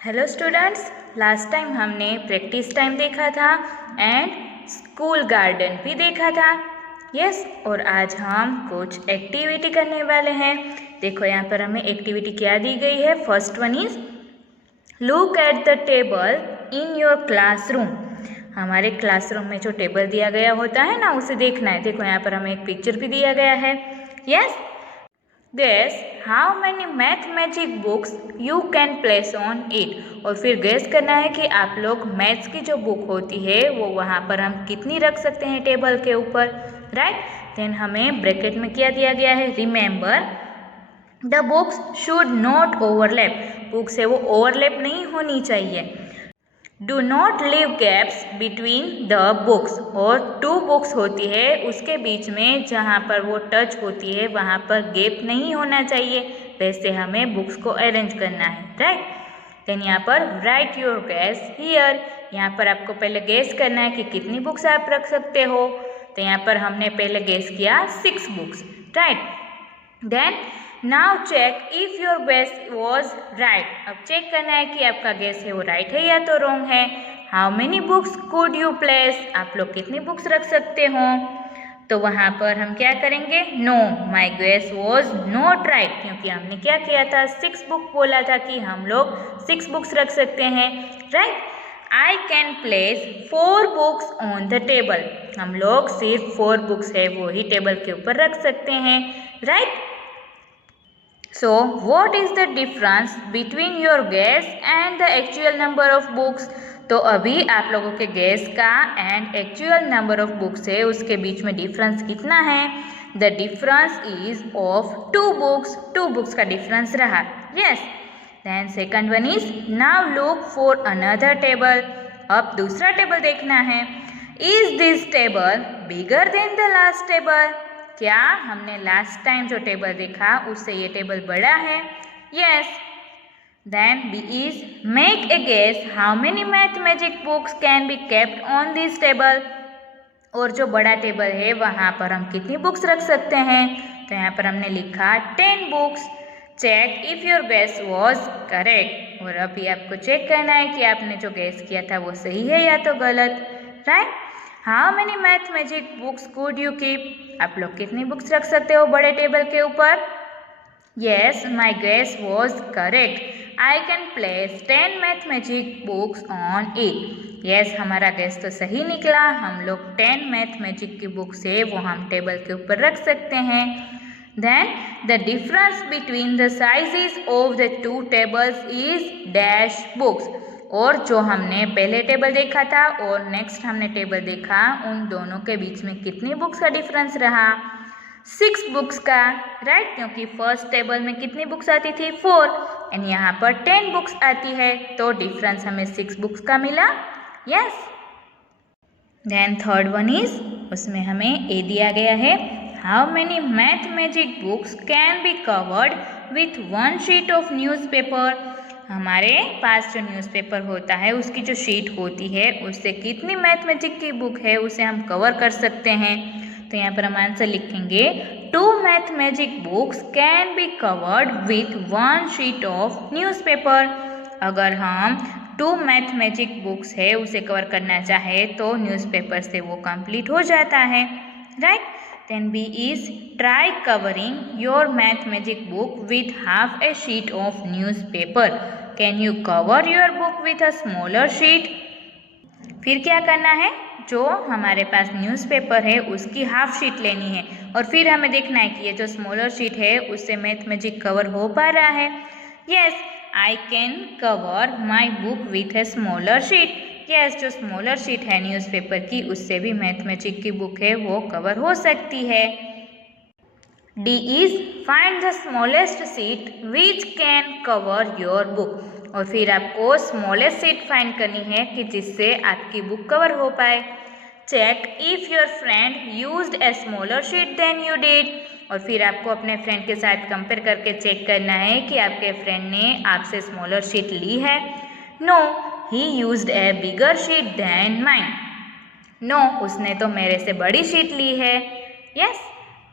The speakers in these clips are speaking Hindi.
हेलो स्टूडेंट्स, लास्ट टाइम हमने प्रैक्टिस टाइम देखा था एंड स्कूल गार्डन भी देखा था। यस, और आज हम कुछ एक्टिविटी करने वाले हैं। देखो यहाँ पर हमें एक्टिविटी क्या दी गई है। First one is look at the table in your classroom. हमारे क्लासरूम में जो टेबल दिया गया होता है ना, उसे देखना है। देखो यहाँ पर हमें एक पिक्चर भी दिया गया है। Yes, Guess how many mathematic books you can place on it। और फिर गेस करना है कि आप लोग मैथ्स की जो बुक होती है वो वहाँ पर हम कितनी रख सकते हैं टेबल के ऊपर, राइट। देन हमें ब्रैकेट में क्या दिया गया है, remember the books should not overlap. Books है वो ओवरलैप नहीं होनी चाहिए। Do not leave gaps between the books. और टू बुक्स होती है उसके बीच में जहाँ पर वो टच होती है वहाँ पर गैप नहीं होना चाहिए। वैसे हमें बुक्स को अरेंज करना है, राइट। देन यहाँ पर राइट योर गैस हियर। यहाँ पर आपको पहले गैस करना है कि कितनी बुक्स आप रख सकते हो। तो यहाँ पर हमने पहले गैस किया 6 books, right. Then now check if your guess was right. अब चेक करना है कि आपका गेस है वो राइट है या तो रॉन्ग है। How many books could you place. आप लोग कितनी बुक्स रख सकते हो। तो वहाँ पर हम क्या करेंगे, no my guess was not right, क्योंकि हमने क्या किया था, 6 बुक बोला था कि हम लोग 6 बुक्स रख सकते हैं, right. I can place 4 books on the table. हम लोग सिर्फ 4 बुक्स है वो ही टेबल के ऊपर रख सकते हैं, right. So, what is the difference between your guess and the actual number of books? तो अभी आप लोगों के गेस का and actual number of books है उसके बीच में डिफरेंस कितना है। The difference is of 2 books. 2 books का डिफरेंस रहा, yes. Then second one is now look for another table. अब दूसरा टेबल देखना है। Is this table bigger than the last table. क्या हमने लास्ट टाइम जो टेबल देखा उससे ये टेबल बड़ा है, yes. Then B is make a guess how many mathematic books can be kept on this table. और जो बड़ा टेबल है वहाँ पर हम कितनी बुक्स रख सकते हैं। तो यहाँ पर हमने लिखा 10 books. Check if your guess was correct. और अभी आपको चेक करना है कि आपने जो गेस किया था वो सही है या तो गलत, right. How many mathematic books could you keep. आप लोग कितनी बुक्स रख सकते हो बड़े टेबल के ऊपर। Yes, my guess was correct. I can place 10 mathematic books on it. Yes, हमारा गेस तो सही निकला। हम लोग 10 मैथमेटिक की बुक्स है वो हम टेबल के ऊपर रख सकते हैं। Then the difference between the sizes of the 2 tables is dash books. और जो हमने पहले टेबल देखा था और नेक्स्ट हमने टेबल देखा उन दोनों के बीच में कितनी बुक्स का डिफरेंस रहा, 6 बुक्स का, राइट। क्योंकि फर्स्ट टेबल में कितनी बुक्स आती थी, 4, एंड यहाँ पर 10 बुक्स आती है तो डिफरेंस हमें 6 बुक्स का मिला, yes. Then third one is, उसमें हमें ए दिया गया है how many mathematic books can be covered with 1 sheet of newspaper. हमारे पास जो न्यूज़पेपर होता है उसकी जो शीट होती है उससे कितनी मैथमेटिक की बुक है उसे हम कवर कर सकते हैं। तो यहाँ पर हम आंसर लिखेंगे 2 mathematic books can be covered with 1 sheet of newspaper. अगर हम 2 मैथमेटिक बुक्स है उसे कवर करना चाहे तो न्यूज़पेपर से वो कंप्लीट हो जाता है, right. Then B is try covering your mathematic book with half a sheet of newspaper. Can you cover your book with a smaller sheet. फिर क्या करना है, जो हमारे पास न्यूज़पेपर है उसकी हाफ शीट लेनी है और फिर हमें देखना है कि ये जो स्मॉलर शीट है उससे मैथमेटिक कवर हो पा रहा है। Yes, I can cover my book with A smaller sheet. Yes, जो स्मॉलर शीट है न्यूज़पेपर की उससे भी मैथमेटिक की बुक है वो कवर हो सकती है। D is find the smallest sheet which can cover your book. और फिर आपको स्मॉलेस्ट शीट फाइंड करनी है कि जिससे आपकी बुक कवर हो पाए। Check if your friend used a smaller sheet than you did. और फिर आपको अपने फ्रेंड के साथ कंपेयर करके चेक करना है कि आपके फ्रेंड ने आपसे स्मॉलर शीट ली है। No, he used a bigger sheet than mine. No, उसने तो मेरे से बड़ी शीट ली है, यस।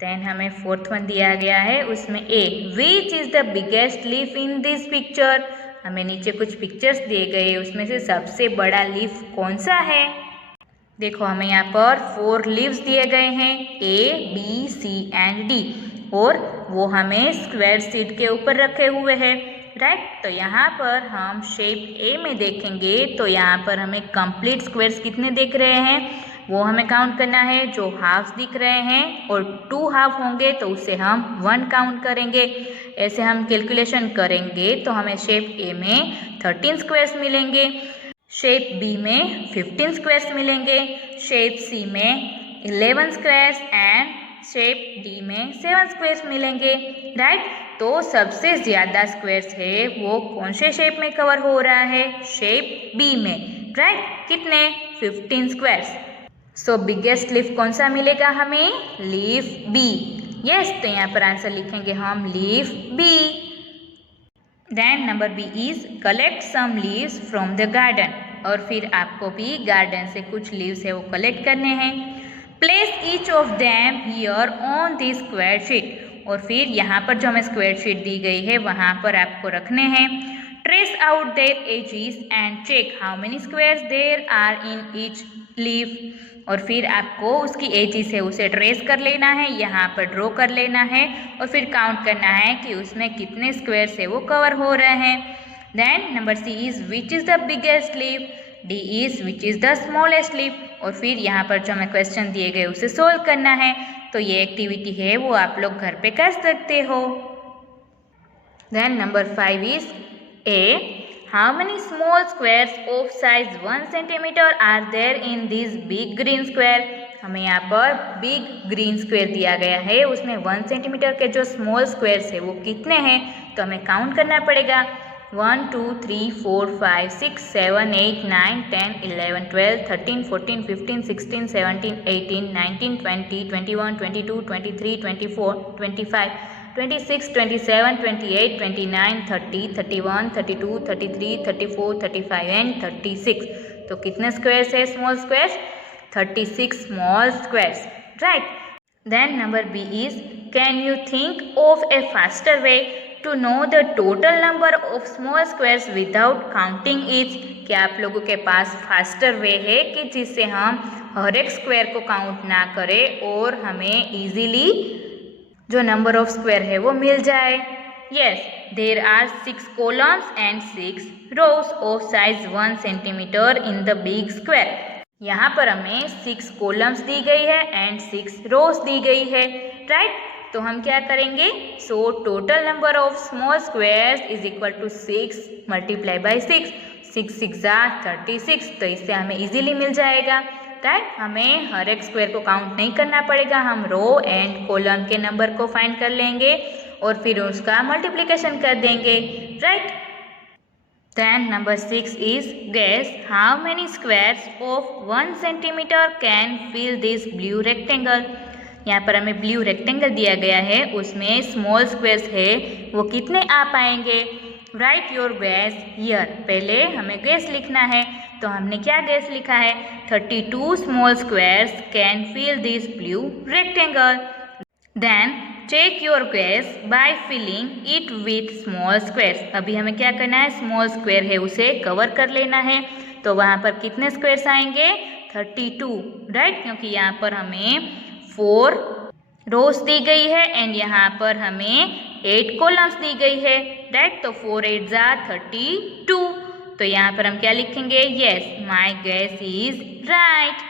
देन हमें फोर्थ वन दिया गया है, उसमें a which is the biggest leaf in this picture. हमें नीचे कुछ पिक्चर्स दिए गए, उसमें से सबसे बड़ा लीफ कौन सा है? देखो हमें यहाँ पर 4 लीव्स दिए गए हैं, A, B, C and D, और वो हमें स्क्वायर शीट के ऊपर रखे हुए हैं, राइट। तो यहाँ पर हम शेप A में देखेंगे तो यहाँ पर हमें कंप्लीट स्क्वायर्स कितने दिख रहे हैं वो हमें काउंट करना है। जो हाफ्स दिख रहे हैं और 2 हाफ होंगे तो उसे हम 1 काउंट करेंगे। ऐसे हम कैलकुलेशन करेंगे तो हमें शेप A में 13 स्क्वायर्स मिलेंगे, शेप B में 15 स्क्वायर्स मिलेंगे, शेप C में 11 स्क्वायर्स एंड शेप D में 7 स्क्वायर्स मिलेंगे, राइट। तो सबसे ज़्यादा स्क्वायर्स है वो कौन से शेप में कवर हो रहा है? शेप B में, राइट। कितने? 15 स्क्वायर्स। सो बिगेस्ट लीफ कौन सा मिलेगा हमें? Leaf B। यस, तो यहाँ पर आंसर लिखेंगे हम leaf B। Then number B is collect some leaves from the garden. और फिर आपको भी गार्डन से कुछ लीव्स है वो कलेक्ट करने हैं। Place each of them here on this square sheet. और फिर यहाँ पर जो हमें स्क्वायर शीट दी गई है वहाँ पर आपको रखने हैं। Trace out their edges and check how many squares there are in each leaf. और फिर आपको उसकी एजेस है उसे ट्रेस कर लेना है, यहाँ पर ड्रॉ कर लेना है और फिर काउंट करना है कि उसमें कितने स्क्वायर्स है वो कवर हो रहे हैं। Then number C is which is the biggest leaf, D is which is the smallest leaf. और फिर यहाँ पर जो हमें क्वेश्चन दिए गए उसे सोल्व करना है। तो ये एक्टिविटी है वो आप लोग घर पे कर सकते हो। Then number 5 is A, how many small squares of size 1 centimeter are there in this big green square? हमें यहाँ पर बिग ग्रीन स्क्वायर दिया गया है, उसमें 1 सेंटीमीटर के जो स्मॉल स्क्वायर्स है वो कितने हैं तो हमें काउंट करना पड़ेगा। 1 2 3 4 5 6 7 8 9 10 11 12 13 14 15 16 17 18 19 20 21 22 23 24 25 26 27 28 29 30 31 32 33 34 35 एंड 36। तो कितने स्क्वायर्स है small squares? 36 small squares, right. Then number B is can you think of a faster way to know the total number of small squares without counting each. क्या आप लोगों के पास फास्टर वे है कि जिससे हम हर एक स्क्वायर को काउंट ना करें और हमें इजीली जो नंबर ऑफ स्क्वायर है वो मिल जाए? Yes, there are 6 columns and 6 rows of size 1 centimetre in the big square. यहाँ पर हमें 6 कॉलम्स दी गई है एंड 6 रोज दी गई है, राइट। तो हम क्या करेंगे? So total number of small squares is equal to 6 multiply by 6, 6 6 36। तो इससे हमें इजीली मिल जाएगा, राइट। हमें हर एक स्क्वायर को काउंट नहीं करना पड़ेगा, हम रो एंड कॉलम के नंबर को फाइंड कर लेंगे और फिर उसका मल्टीप्लिकेशन कर देंगे, right. Then number 6 is guess how many squares of 1 centimetre can fill this blue rectangle. यहाँ पर हमें ब्लू रेक्टेंगल दिया गया है, उसमें स्मॉल स्क्वायर्स है वो कितने आ पाएंगे? Right your gas here. पहले हमें गैस लिखना है, तो हमने क्या गैस लिखा है? 32 small squares can fill this blue rectangle. Then check your guess by filling it with small squares. अभी हमें क्या करना है? स्मॉल स्क्वायर है उसे कवर कर लेना है। तो वहाँ पर कितने स्क्वायर्स आएंगे? 32, राइट, क्योंकि यहाँ पर हमें 4 रोज दी गई है एंड यहाँ पर हमें 8 कॉलम्स दी गई है, राइट। तो 4 8 32। तो यहाँ पर हम क्या लिखेंगे? Yes, my guess is right.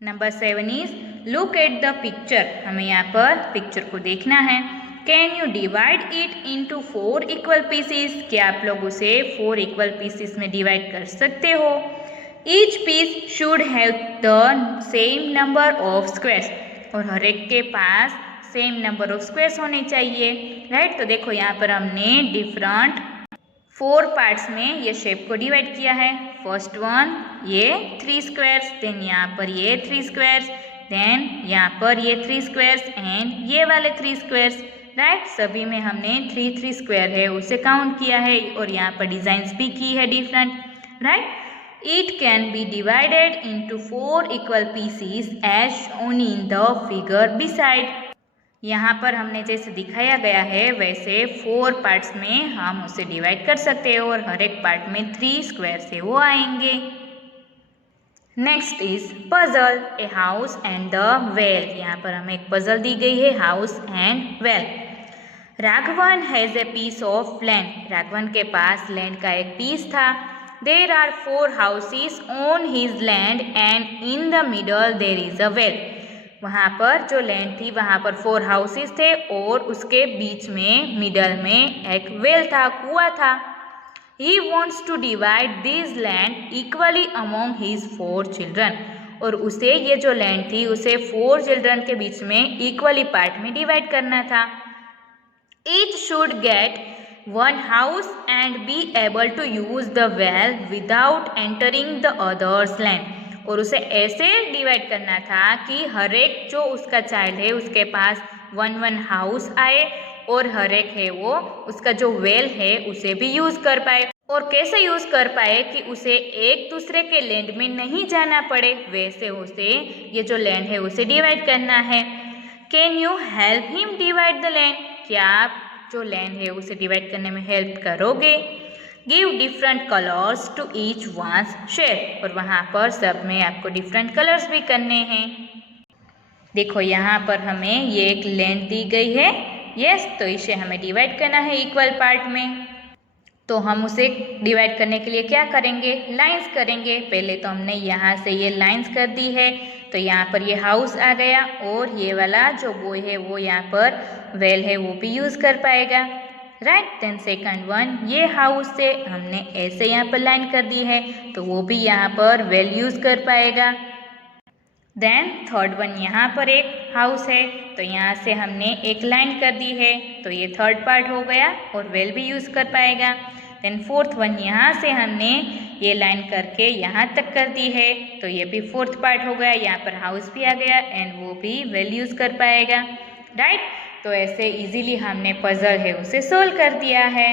Number 7 is look at the picture. हमें यहाँ पर पिक्चर को देखना है। Can you divide it into 4 equal pieces. क्या आप लोग उसे 4 इक्वल पीसीस में डिवाइड कर सकते हो? Each piece should have the same number of squares. और हर एक के पास सेम नंबर ऑफ स्क्वायर्स होने चाहिए, राइट। तो देखो यहाँ पर हमने डिफरेंट 4 पार्ट्स में ये शेप को डिवाइड किया है। फर्स्ट वन ये 3 स्क्वायर्स, देन यहाँ पर ये 3 स्क्वायर्स, देन यहाँ पर ये 3 स्क्वायर्स एंड ये वाले 3 स्क्वायर्स, राइट। सभी में हमने 3 3 स्क्वायर है उसे काउंट किया है और यहाँ पर डिजाइंस भी की है different, right. It can be divided into 4 equal pieces as shown in the figure beside. यहाँ पर हमने जैसे दिखाया गया है वैसे 4 पार्ट्स में हम उसे डिवाइड कर सकते हैं और हर एक पार्ट में 3 स्क्वायर से वो आएंगे। Next is puzzle, a house and the well. यहाँ पर हमें एक पजल दी गई है, house and well. Raghavan has a piece of land. Raghavan के पास लैंड का एक पीस था। There are 4 houses on his land and in the middle there is a well. वहाँ पर जो लैंड थी वहाँ पर 4 हाउसेस थे और उसके बीच में मिडल में एक वेल था, कुआं था। He wants to divide this land equally among his 4 children। और उसे ये जो लैंड थी उसे 4 चिल्ड्रन के बीच में इक्वली पार्ट में डिवाइड करना था। Each should get 1 house and be able to use the well without entering the other's land। और उसे ऐसे डिवाइड करना था कि हर एक जो उसका चाइल्ड है उसके पास 1 हाउस आए और हर एक है वो उसका जो वेल है उसे भी यूज कर पाए। और कैसे यूज कर पाए कि उसे एक दूसरे के लैंड में नहीं जाना पड़े, वैसे उसे ये जो लैंड है उसे डिवाइड करना है। Can you help him divide the land? क्या आप जो लैंड है उसे डिवाइड करने में हेल्प करोगे? Give different colours to each one's share. और वहाँ पर सब में आपको डिफरेंट कलर्स भी करने हैं। देखो यहाँ पर हमें ये एक लैंड दी गई है, यस, तो इसे हमें डिवाइड करना है इक्वल पार्ट में। तो हम उसे डिवाइड करने के लिए क्या करेंगे? लाइंस करेंगे। पहले तो हमने यहाँ से ये लाइंस कर दी है, तो यहाँ पर ये हाउस आ गया और ये वाला जो बॉय है वो यहाँ पर वेल है वो भी यूज़ कर पाएगा, राइट। देन सेकंड वन, ये हाउस से हमने ऐसे यहाँ पर लाइन कर दी है तो वो भी यहाँ पर वेल यूज़ कर पाएगा। देन थर्ड वन, यहाँ पर एक हाउस है तो यहाँ से हमने एक लाइन कर दी है तो ये थर्ड पार्ट हो गया और वेल भी यूज़ कर पाएगा। देन फोर्थ वन, यहाँ से हमने ये लाइन करके यहाँ तक कर दी है तो ये भी फोर्थ पार्ट हो गया, यहाँ पर हाउस भी आ गया एंड वो भी वेल यूज़ कर पाएगा, राइट। तो ऐसे इजीली हमने पजल है उसे सोल्व कर दिया है।